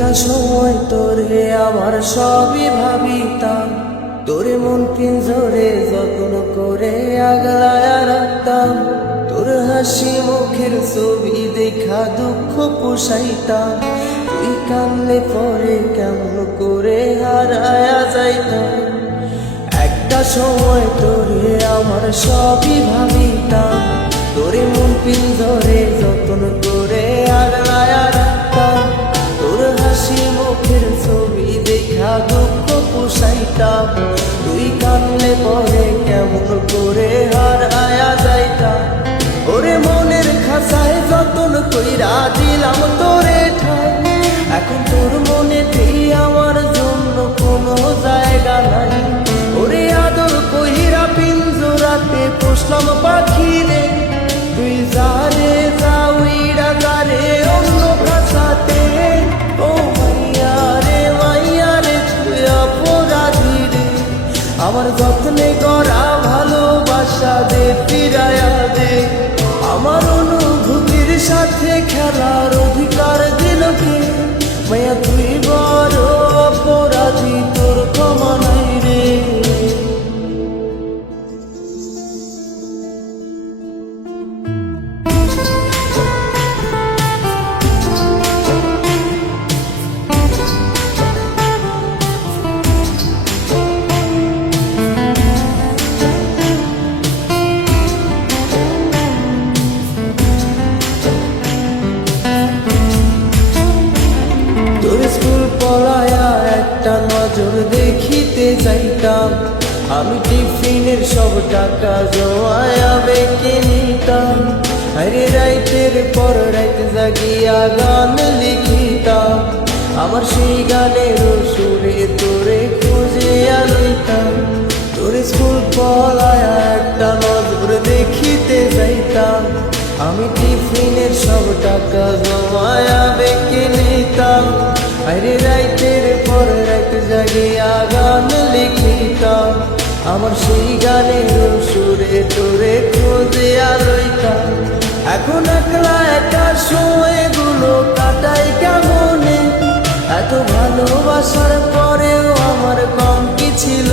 একটা সময় তোরে আমার সবই ভাবিতাম, তোরে মন পিঞ্জরে যত্ন করে আগলায়া রাখতাম। তোর হাসি মুখের ছবি দেখা দুঃখ পোষাইতাম, তুই কানলে পরে কেমন করে হারায়া যাইতাম। একটা সময় তোরে আমার সবই ভাবিতাম, তোরে মন পিঞ্জরে যত্ন করে আগলায়া রাখতাম। তোর হাসি মুখের ছবি দেখা দুঃখ পোষাইতাম, তুই কানলে পরে কেমন করে হারায়া যাইতাম। ওরে মনের খাঁচায় যতন কইরা দিলাম তোরে ঠাই, এখন তোর মনেতেই আমার জন্য কোনো জায়গা নাই। ওরে আদর কইরা পিঞ্জরাতে পোষলাম পাখি রে, তুই যারে যাওইরা যারে অন্য খাঁচাতে। ও মাইয়া রে তুই অপরাধী রে, আমার যত্নে করা ভালোবাসা দে ফিরায়া দে। আমার অনুভূতির সাথে খেলার অধিকার দিল কে? মায়া তুই বড় অপরাধী, তোর ক্ষমা নাই রে। তোর স্কুল পড়ায়া একটা নজর দেখিতে যাইতাম, আমি টিফিনের সব টাকা জমায়া বেঁকে নিতাম। আরে রাইতের পর রাইত জাগিয়া গান লিখিতাম, আমার সেই গানের সুরে তোরে খুঁজে লইতাম। তোর স্কুল পড়ায়া একটা নজর দেখিতে যাইতাম, আমি টিফিনের সব টাকা জমায়া বেঁকে নিতাম। আরে রাইতের পর রাইত জাগিয়া গান লিখিতাম, আমার সেই গানের সুরে তোরে খুঁজিয়া লইতাম। এখন একলা একা সময়গুলো কাটাই কেমনে, এত ভালোবাসার পরেও আমার কম কি ছিল